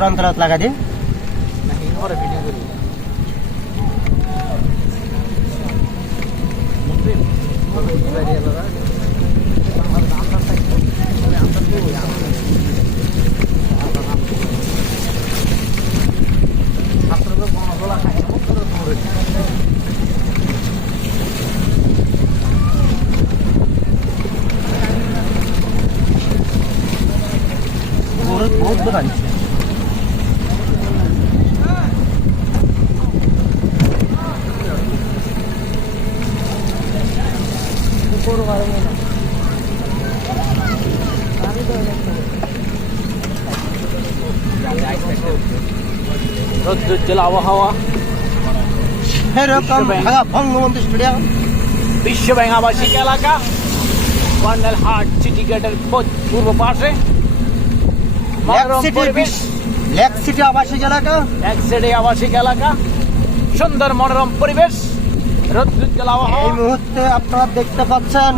কোরআন তেলাওয়াত লাগা দে বহুত দোকান রোদ্দুজ্জ্বল আবহাওয়া সেরকম ঢাকা বঙ্গবন্ধু স্টেডিয়াম বিশ্ব ব্যাংক আবাসিক এলাকা কর্নেল হাট সিটি গেটের পূর্ব পাশে লেক সিটি আবাসিক এলাকা এক সাইডে আবাসিক এলাকা সুন্দর মনোরম পরিবেশ রোদ্দুজ্জ্বল আবহাওয়া। এই মুহূর্তে আপনারা দেখতে পাচ্ছেন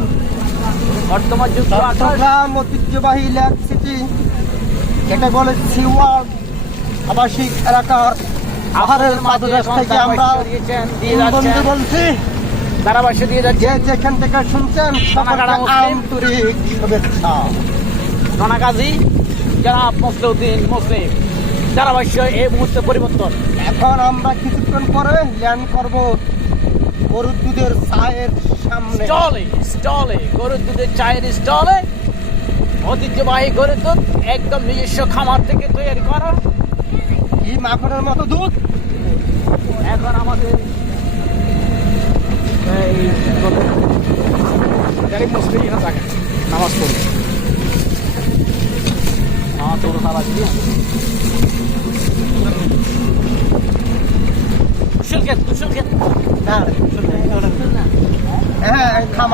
বর্তমান যুগ চট্টগ্রাম ঐতিহ্যবাহী লেক সিটি, যেটা বলে সিওয়ার্ড আবাসিক এলাকার পাহাড়ের পাদদেশ থেকে আমরা বন্ধু বলছি, ধারাভাষ্য দিয়ে যাচ্ছে যে যেখান থেকে শুনছেন সকলকে আন্তরিক শুভেচ্ছা। সোনাগাজী জনাব মসলিউদ্দিন মুসলিম ধারাভাষ্য এই মুহূর্তে পরিবর্তন। এখন আমরা কিছুক্ষণ পরে ল্যান্ড করব গরুর দুধের চায়ের সামনে। স্টলে গরুর দুধের চায়ের স্টলে ঐতিহ্যবাহী গরুর দুধ একদম নিজস্ব খামার থেকে তৈরি করা, এই মাখনের মতো দুধ। এখন আমাদের মুসলিম নামাজ পড়ি নামাজ পড়ো সারা কুশল ক্ষেত হ্যাঁ খামার